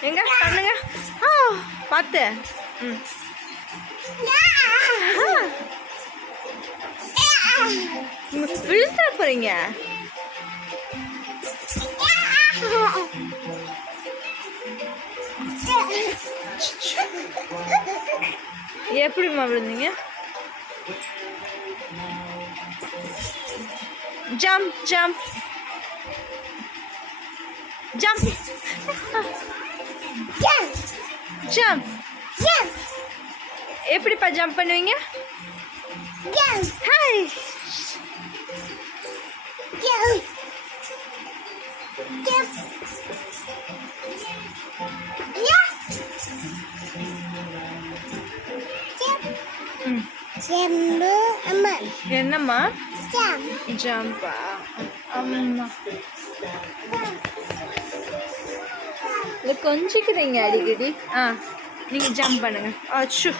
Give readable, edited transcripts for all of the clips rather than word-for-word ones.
எங்க பண்ணுங்க. பார்த்து. ம். விழுந்துட போறீங்க. எப்படிம்மா விழுந்தீங்க? Jump jump jump jump. எப்படிப்பா ஜம்ப் பண்ணுவீங்க? ஹாய். என்னம்மா? ஜம்பா. அம்மா இல்லை கொஞ்சிக்கிறீங்க அடிக்கடி. நீங்கள் ஜம்ப் பண்ணுங்க. அச்சு.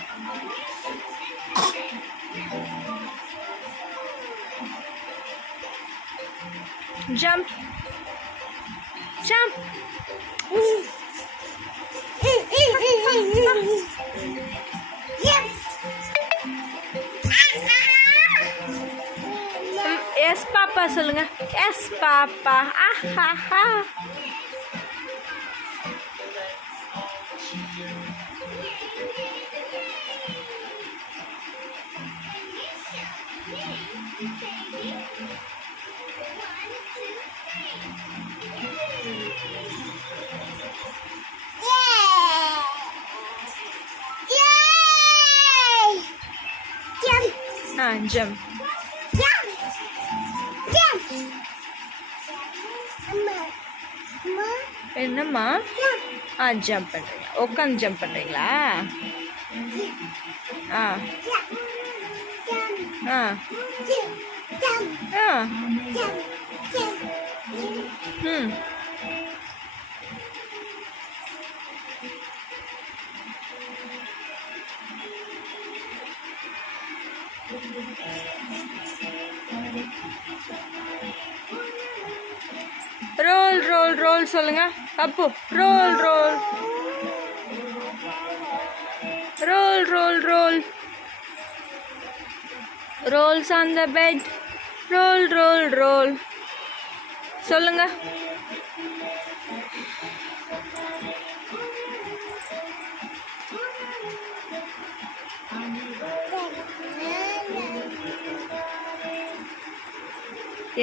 Jump jump. எஸ் பாப்பா சொல்லுங்க. Yes papa. ஆஹா. ஜம்ப். என்னம்மா? ஜம்ப் பண்ணுறீங்க. உட்காந்து ஜம்ப் பண்ணுறீங்களா? ம். ரோல் ரோல் ரோல் சொல்லுங்க. அப்போ roll roll roll roll roll. Rolls on the bed. Roll roll roll சொல்லுங்க.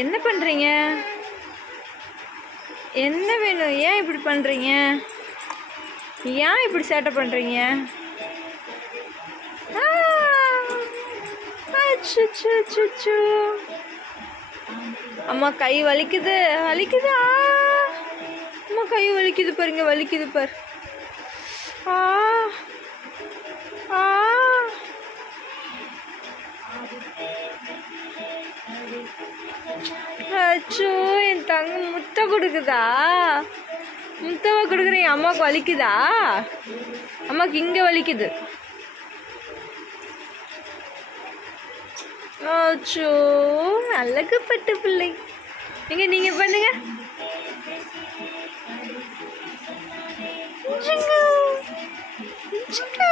என்ன பண்றீங்க? என்ன வேணும்? ஏன் இப்படி பண்ணுறீங்க? ஏன் இப்படி சேட்டை பண்ணுறீங்க? அம்மா கை வலிக்குது வலிக்குது. அம்மா கை வலிக்குது பாருங்க, வலிக்குது பாரு. அச்சோ, என் தங்க முட்டை கொடுக்குதா? முத்தவ கொடுக்குறேன். அம்மாவுக்கு வலிக்குதா? அம்மாவுக்கு இங்கே வலிக்குது. அச்சோ, அழகுப்பட்ட பிள்ளை. நீங்கள் பண்ணுங்க. ஜிங்கு ஜிங்கு